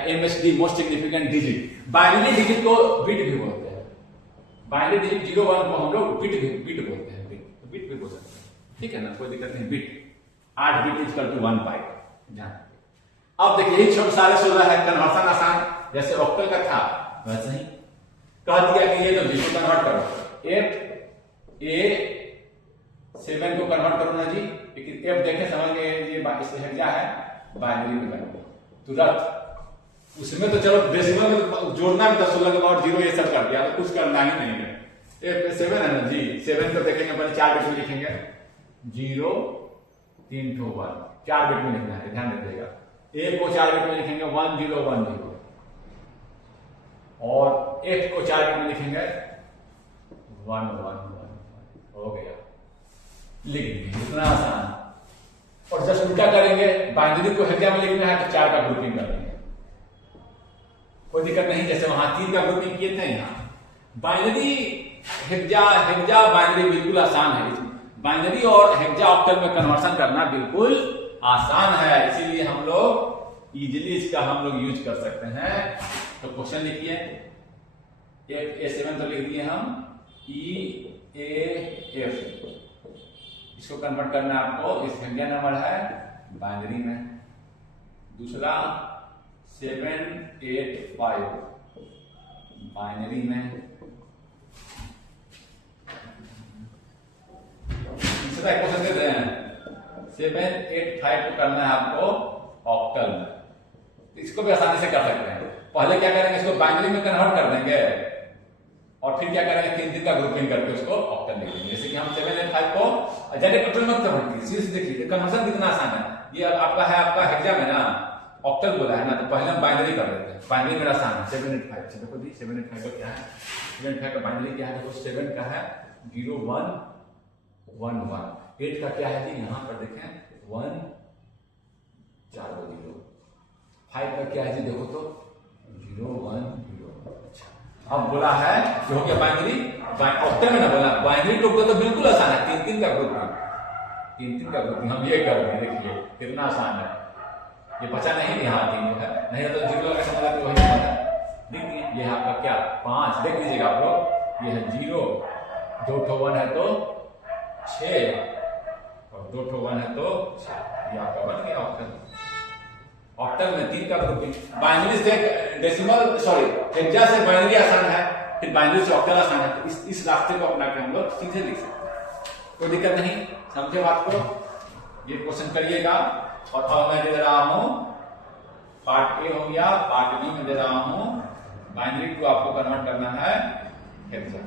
MSD most significant digit. Binary digit को बिट भी बोलते हैं, बाइनरी डिजिट 0 1 को हम लोग बिट बोलते हैं, बिट भी बोल सकते हैं। ठीक है ना, कोई दिक्कत नहीं। Bit 8 bit equal to 1 byte. अब देखिए यही छोटे सारे 16 है, कन्वर्सन आसान, जैसे ऑक्टल का था वैसे ही कह दिया कि ये तो जिसको कन्वर्ट करो, F A 7 को कन्वर्ट करो ना जी, लेकिन F देखे समझ गए ये क्या है, बाइनरी में कन्वर्ट तुरंत। उसमें तो चलो डेसिमल में जोड़ना भी था, 16 के पावर 0 ये सब कर दिया, तो कुछ करना ही नहीं है। F 7 है ना जी, 7 को देखेंगे पहले 4 बिट में लिखेंगे, 0 3 2 1 4 बिट में लिखना है, ध्यान रखिएगा। A को 4 बिट में लिखेंगे 1 0 1 0, और F को 4 बिट में लिखेंगे 1 1 1, हो गया, लिख दीजिए, इतना आसान। और जस्ट उल्टा करेंगे, बाइनरी को हेक्सा में लिखना है तो 4 का ग्रुपिंग कर देंगे, कोई दिक्कत नहीं। जैसे वहां 3 का ग्रुपिंग किए थे, यहाँ बाइनरी हेक्सा बाइनरी बिल्कुल आसान है। बाइनरी और हेक्सा ऑक्टल में कन्वर्सन करना बिल्कुल आसान है, इसीलिए हम लोग इजीली इसका हम लोग यूज कर सकते हैं। तो क्वेश्चन लिखिए, A7 तो लिख दिए हम, EAF, इसको कन्वर्ट करना है आपको, इस हेक्सा नंबर है बाइनरी में। दूसरा 7 8 5 बाइनरी में। तीसरा क्वेश्चन देते हैं 7 8 5 को करना है आपको ऑक्टल में, इसको भी आसानी से कर सकते हैं। पहले क्या करेंगे, इसको बाइनरी में कन्वर्ट कर देंगे, और फिर क्या करेंगे 3 का ग्रुपिंग करके उसको ऑक्टल लिख देंगे। जैसे कि हम 7 8 5 को जाके टोटल मत कन्वर्ट कीजिए, सीधे देखिए कन्वर्सन कितना आसान है। ये आपका है, आपका हेक्सा में ना ऑक्टल बोला है ना, तो पहले हम बाइनरी कर लेते हैं। बाइनरी मेरा आसान है 7 8 5। देखो जी 7 8 5 का क्या है, 7 8 5 का बाइनरी क्या है, देखो 7 का है 0 1 1 1, 8 का क्या है जी, यहाँ पर देखें 1 4 2 0, 5 का क्या है जी, देखो तो 0 1 0। अच्छा, अब बोला है कि हो गया बाइनरी, ऑक्टल में ना बोला बाइनरी टू तो बिल्कुल आसान है, 3 3 का ग्रुप, 3 3 का ग्रुप हम ये कर रहे हैं, देखिए कितना आसान है। ये बचा नहीं, यहाँ 3 है, नहीं तो 0 का समझ आती वही है। देखिए ये है आपका क्या 5, देख लीजिएगा आप लोग, ये है 0 2 ठो 1 है तो 6, और 2 ठो 1 है तो 6, ये आपका बन गया ऑक्टल। ऑक्टल में 3 का ग्रुपिंग, बाइनरी से डेसिमल सॉरी हेक्सा से बाइनरी आसान है, फिर बाइनरी से ऑक्टल आसान है, तो इस रास्ते को अपना के हम लोग सीधे लिख सकते हैं, कोई दिक्कत नहीं। समझे बात को, ये क्वेश्चन करिएगा। और मैं दे रहा हूं पार्ट ए हो गया, पार्ट बी में दे रहा हूं बाइनरी को आपको कन्वर्ट करना है हेक्सा।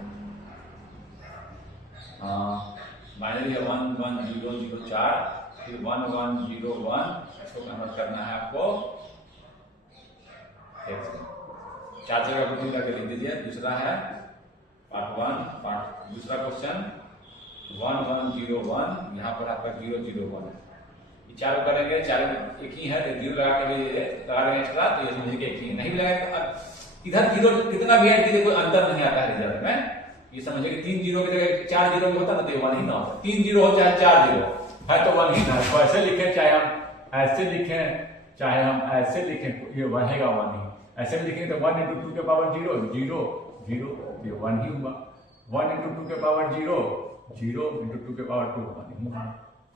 बाइनरी है 1 1 0 0 4, फिर 1 1 0 1, इसको कन्वर्ट करना है आपको हेक्सा। 4 जगह को 3 करके लिख दीजिए। दूसरा है पार्ट 1, पार्ट दूसरा क्वेश्चन 1 1 0 1, यहाँ पर आपका 0 0 1 है। ये चारों करेंगे, चारों एक ही है, जीरो लगा के लगा देंगे एक्स्ट्रा, तो ये समझिए कि एक ही नहीं लगाए। इधर जीरो कितना भी है कि कोई अंतर नहीं आता है रिजल्ट में। ये समझिए कि 3 जीरो की जगह 4 जीरो भी होता ना तो 1 ही ना होता। 3 जीरो हो चाहे 4 जीरो है तो 1 ही ना। तो ऐसे लिखें, चाहे हम ऐसे लिखें, चाहे हम ऐसे लिखें, ये रहेगा 1 ही। ऐसे भी लिखेंगे तो 1 × 2 के पावर 0 0 0, ये 1 ही हुआ। 1 × 2 के पावर 0 0 × 2 के पावर 2 1 ही हुआ।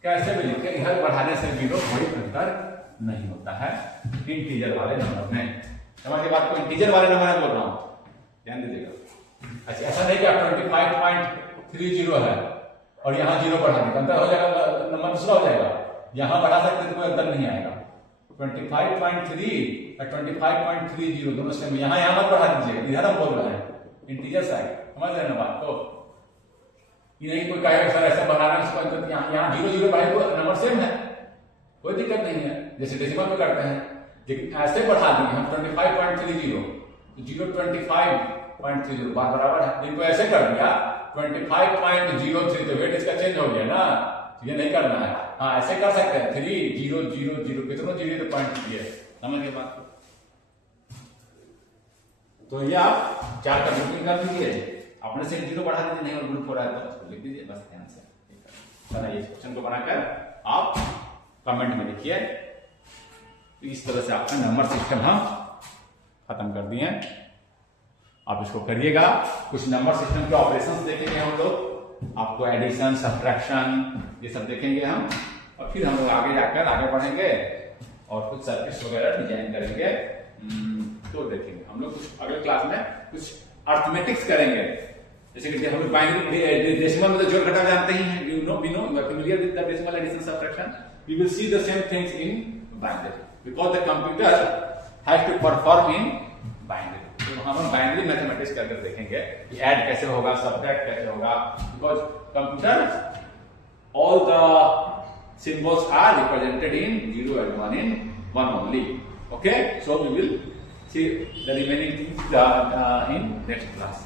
कैसे भी लिखें, इधर बढ़ाने से 0 कोई अंतर नहीं होता है इंटीजर वाले नंबर में। समझिए बात को, इंटीजर वाले नंबर में बोल रहा हूं, ध्यान दीजिएगा। अच्छा, ऐसा नहीं कि आप 25.30 है और यहाँ 0 बढ़ा देंगे, अंतर हो जाएगा, नंबर दूसरा हो जाएगा। यहाँ बढ़ा सकते हैं तो कोई अंतर नहीं आएगा। 25.3 और 25.30 दोनों सेम। यहाँ मत बढ़ा दीजिए, इधर हम बोल रहे हैं इंटीजर साइड। समझ रहे हैं ना बात को? ये नहीं कोई कहेगा सर ऐसा बढ़ा रहे हैं, यहाँ 0 0 बढ़ाए तो नंबर सेम है, कोई दिक्कत नहीं है, जैसे डेसिमल में करते हैं। लेकिन ऐसे बढ़ा दिए हम 25.30 तो 0.25.30 बात बराबर है। इनको ऐसे कर दिया 25.03 तो वेट इसका चेंज हो गया ना, ये नहीं करना है। हाँ ऐसे कर सकते हैं 3 0 0 0, कितना 0 तो पॉइंट दिए, समझ गए बात को? तो ये आप 4 का ग्रुपिंग कर दीजिए, अपने से 0 बढ़ा दीजिए, नहीं और ग्रुप हो रहा है तो उसको लिख दीजिए बस ध्यान से। बनाइए क्वेश्चन को बनाकर आप कमेंट में लिखिए। तो इस तरह से आपका नंबर सिस्टम हम खत्म कर दिए। आप इसको करिएगा। कुछ नंबर सिस्टम के ऑपरेशंस देखेंगे हम लोग, आपको एडिशन, सब्ट्रैक्शन ये सब देखेंगे हम, और फिर हम लोग आगे जाकर आगे बढ़ेंगे और कुछ सर्किट्स वगैरह डिजाइन करेंगे। तो देखेंगे हम लोग कुछ अगले क्लास में कुछ अर्थमेटिक्स करेंगे, जैसे कि हम बाइनरी डेसिमल में तो जोड़ घटाव जानते ही हैं, you know you are familiar with the decimal addition subtraction. We will see the same things in binary because the computer has to perform in binary. तो हम बाइनरी मैथमेटिक्स करके देखेंगे कि ऐड कैसे होगा, सब्ट्रैक्ट कैसे होगा, because computer all the symbols are represented in 0 and 1 in 1 only. Okay, so we will see the remaining things in next class.